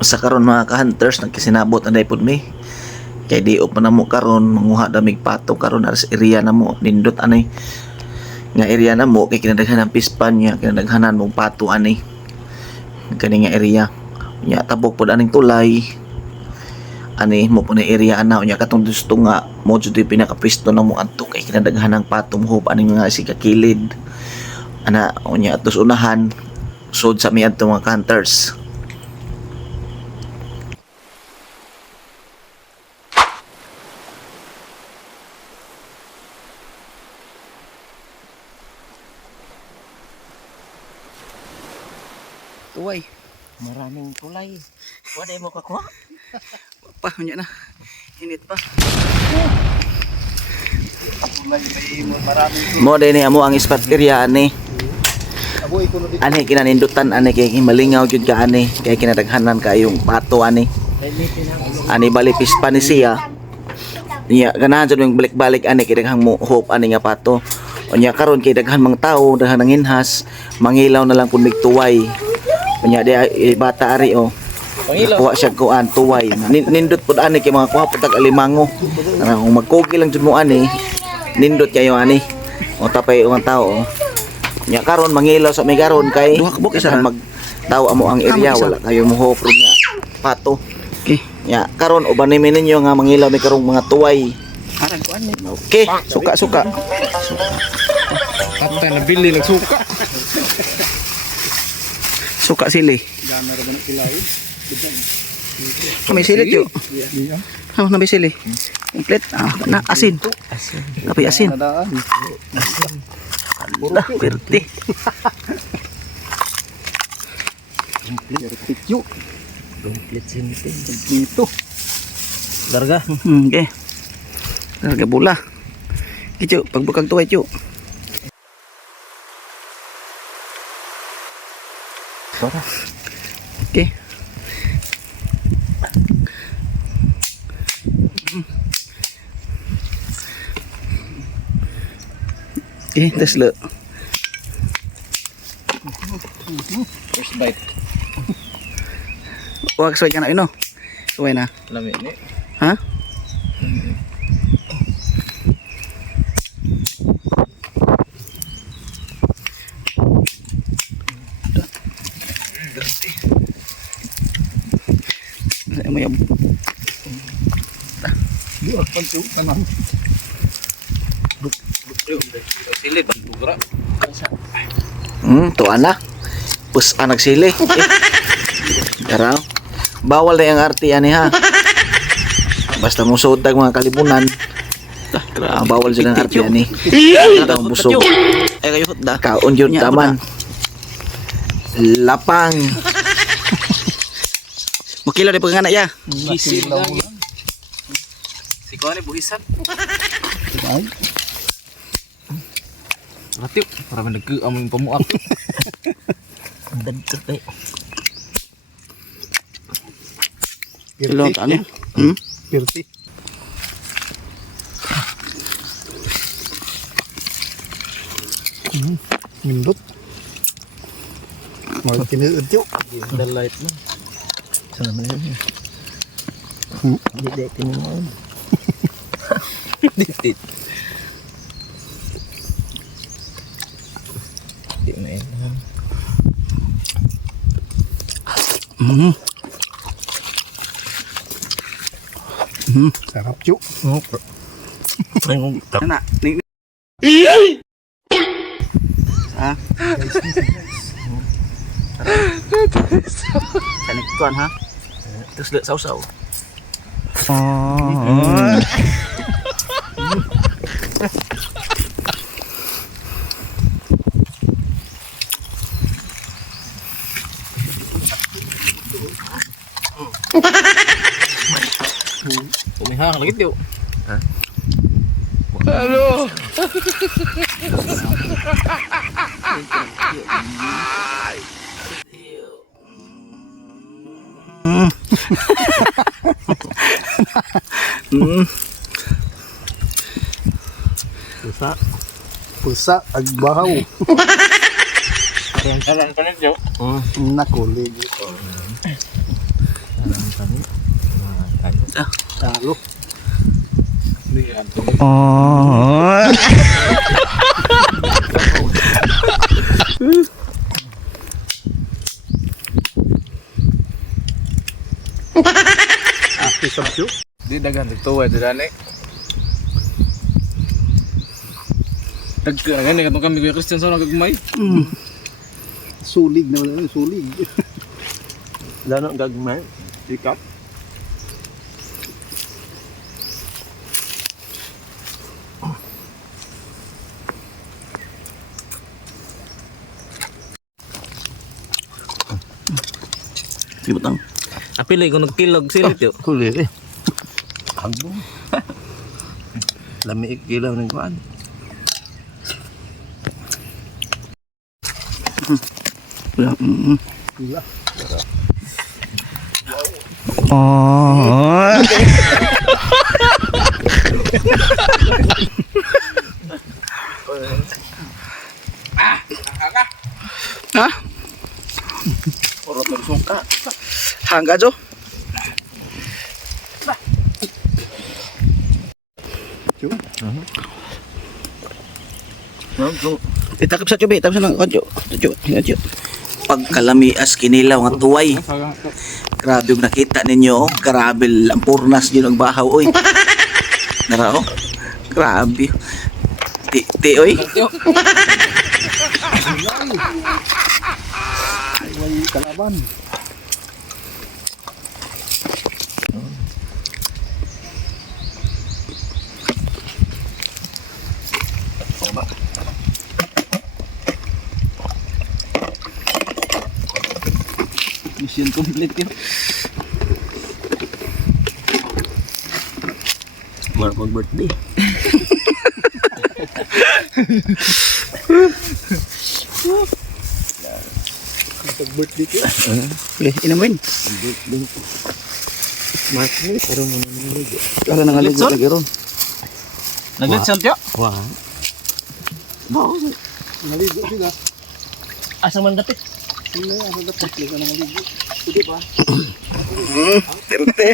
Sa karon mga ka-hunters nagkisinabot na daypod mi. Kay di pa na mo karon manguha damig pato karon sa area na mo nindot anay nga area na mo kay kinadaghan ng pispan niya kinadaghanan mong pato ani kani nga area nya tabok pod aning tulay ani mo po na area ana nya katong gusto nga mo jud pinakapisto na mo adto kay kinadaghan ng patong hope aning nga si kakilid ana nya atos unahan sud sa mi adto mga hunters. Tuway, maraming tulay. Wala mo kakuha? Pa, na. Init pa. Tulay may maraming Mo din ni amo ang spot area ani. aboy kuno dito. Ani kinanindutan ani kay malingaw jud ka ani kay kinadaghanan kayong pato ani. Ani bali pispa ni siya. Nya ganahan jud yung balik-balik ani kay daghang mo hope ani nga pato. Unya karon kay daghan mang tawo daghan ng inhas mangilaw na lang kun migtuway. Unya di bata ari o. Kuha siya kuan tuway. Nindot pud ani kay mga kuha pud tag alimango. Kung magkugi lang jud mo ani nindot kayo ani. O tapay ang tao. Nya karon mangilaw sa may karon kay Duha ka buk, isa mag tawo amo ang area wala kayo mo hope nya pato. Okay. Nya karon uban ni ninyo nga mangilaw may karong mga tuway. Harag ko ani. Okay, suka. Tapos nabili lang suka. Suka sili. Gana ra ba na kilay? May sili yo. Iya. Oh, nabi sili. Komplet. Ah, na asin. Tapi asin. Nadaan. Dah, berti. Tikyo. Komplit sinti. Dito. Darga. Okay. Larga bola. Kicu, pagbukag tuway cu. Okay. Okay, tes le. First bite. Wag suway ka na ino. Suway na. Lami ni. Ha? Saya mau Di apan su kanan. Sili ban bugra. To anak. Pus anak sili. Karaw. Bawal na yung arti ani ha. Basta mo sotag mga kalipunan. Bawal sila ng arti ani. Ang busog. Eh kayo da. Kaon yun taman. Lapang. Mukilo di penganak ya. Gisil lang mo lang. Si Kuani buhisan. Ay. Ratip. Para menegke aming pemuak. Dagdag kay. Kilo tani. Pirti. Mindot. Mau kini yuk. Dalight mo. Sana mo yun. Hindi kini mo. Dikit. Di na yun. Sarap yuk. Nak, ni. Ah. Kanikuan ha. Terus lihat saus-saus. Umihang lagi yuk. Halo. Pusa agbahaw. Kanan kanan yuk. Nakulig. Talo. Oh. Isang tiyo. Di daghan dito ay dali. Daghan ni katong kami Kuya Christian sa nagagmay. Sulig na wala. Sulig. Lano gagmay. Sikap. Sibutang. Apilay ko nagkilog silit yo. Kulit eh. Agbong. Lami ikilaw ng kuan. Wala. Oh. Ha? Oro tong suka. Hangga jo. Tiyo. Itakip sa tubig, tapos lang kodyo. Kodyo. Pagkalamias kinilaw nga tuway. Grabe yung nakita ninyo, oh. Grabe lampurnas yun ang bahaw, oy. Nara, oh. Grabe. Ti, oy. May kalaban. Mission complete yun. Mar pag birthday. Pag-birthday ko. Okay, inamin. Smart mo pero mo naligo. Kala nangaligo lagi ron. Naglit santyo. Wow. Naligo sila. Asa man dapit. Hindi, ano dapat sila naligo. Hindi ba? Terte.